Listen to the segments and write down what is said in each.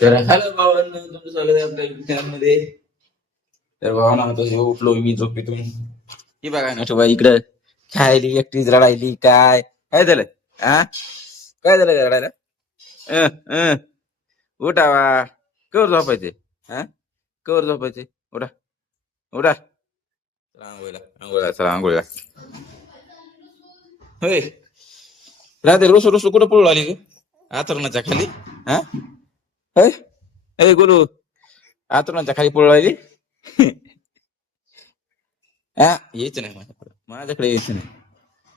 तर हॅलो भावांनो, तुमचं स्वागत आहे आपल्या YouTube चॅनलमध्ये. तर भावांनो, आता उठलो मी झोपेतून. ही बघा ना बाई इकडं खायली एकटीच रडायली. काय झालं? हा, काय झालं रडायला? अं, अं, उठावा. कवर झोपायचे? हा, कवर झोपायचे? उठा, उठा. चला आंघोळीला, आंघोळीला, चला आंघोळीला. होय, रात्री रुसू रुसू कुठं पळू आली ग? आतरणाच्या खाली? हा, होय. ए गुरु, आतरणाच्या खाली पळू आली. हा, यायचं नाही माझ्याकडे यायचं नाही.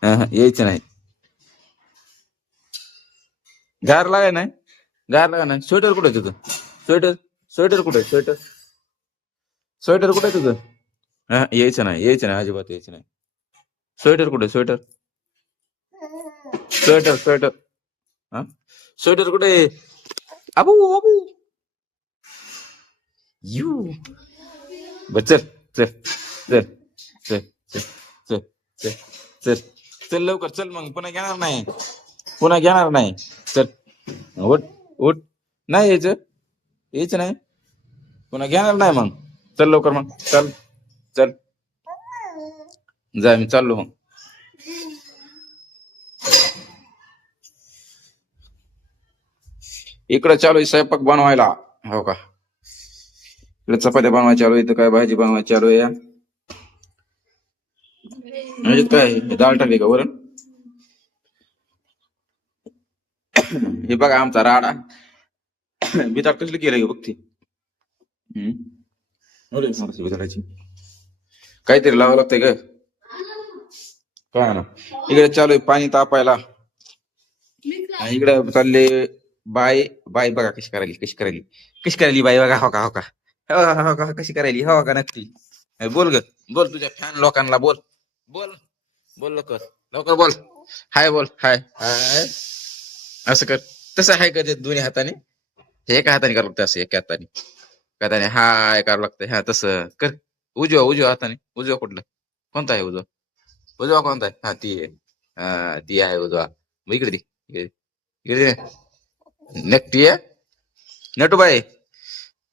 हा, हा, यायचं नाही. गार लागाय नाही, गार लागा नाही. स्वेटर कुठे तुझं? स्वेटर, स्वेटर कुठे? स्वेटर, स्वेटर कुठे तुझं? हा, यायचं नाही, यायचं नाही, अजिबात यायचं नाही. स्वेटर कुठे? Sweater, sweater, sweater. हा, स्वेटर कुठे? अबू अबू यू. बर चल, चल, चल, चल, चल, चल, चल, चल, चल लवकर चल, मग पुन्हा घेणार नाही, पुन्हा घेणार नाही. चल, उठ, उठ. नाही यायचं, यायचं नाही, पुन्हा घेणार नाही मग. चल लवकर मग, चल, चल. जा, मी चाललो मग. इकडे चालू आहे स्वयंपाक बनवायला. हो का? इकडे चपात्या बनवायच्या चालू आहे, इथं काय भाजी बनवायची चालू आहे. म्हणजे काय आहे? डाळ टाकली का वरण? हे बघा आमचा राडा. बिताट कसली केलं बघ ती. बिताडाची काहीतरी लावावं लागतंय ग. काय ना, इकडे चालू आहे पाणी तापायला. आणि इकडे चालले बाय. बाय बघा कशी करायली, कशी करायली, कशी करायली बाई बघा. हो का, हो का, हो का, हो का, कशी करायली, हो का नक्की. बोल ग, बोल तुझ्या फॅन लोकांना बोल, बोल, बोल लवकर, लवकर बोल. हाय बोल, हाय हाय. असं कर, तसं हाय कर दोन्ही हाताने. हे एका हाताने करावं लागतं, असं एका हाताने. एका हाताने हाय करावं लागतं. हा तसं कर. उजव्या, उजव्या हाताने. उजव्या कुठलं? कोणता आहे उजवा? उजवा कोणता आहे? हा ती आहे. हा ती आहे उजवा. मग इकडे दे, इकडे दे. इकडे दे. नक्की आहे. नटूबाई,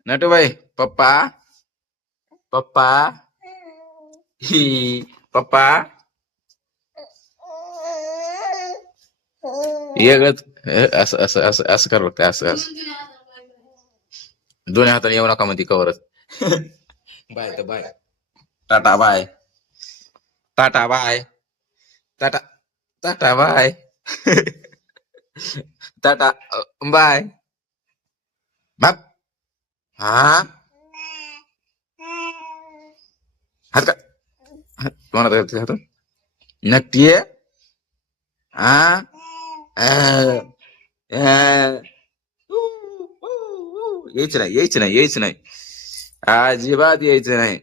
नटूबाई, पप्पा, पप्पा, ही, पप्पा. वेगळंच. असं असं असं असं करावं लागतं, असं असं. दोन्ही हाताने येऊ नका म्हणते कवरच. बाय तर bye. Tata bye, tata bye, tata, tata bye. Tata bye. बाप. हा, हात का कोणाला करते हात? नक्की आहे. हा, अं, अं. यायचं नाही, यायचं नाही, यायचं नाही, अजिबात यायचं नाही.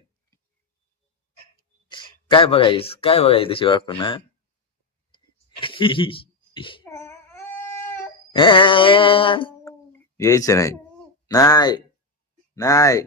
काय बघायस, काय बघायचं तशी आपण? हा? यायचं नाही, नाही, नाही.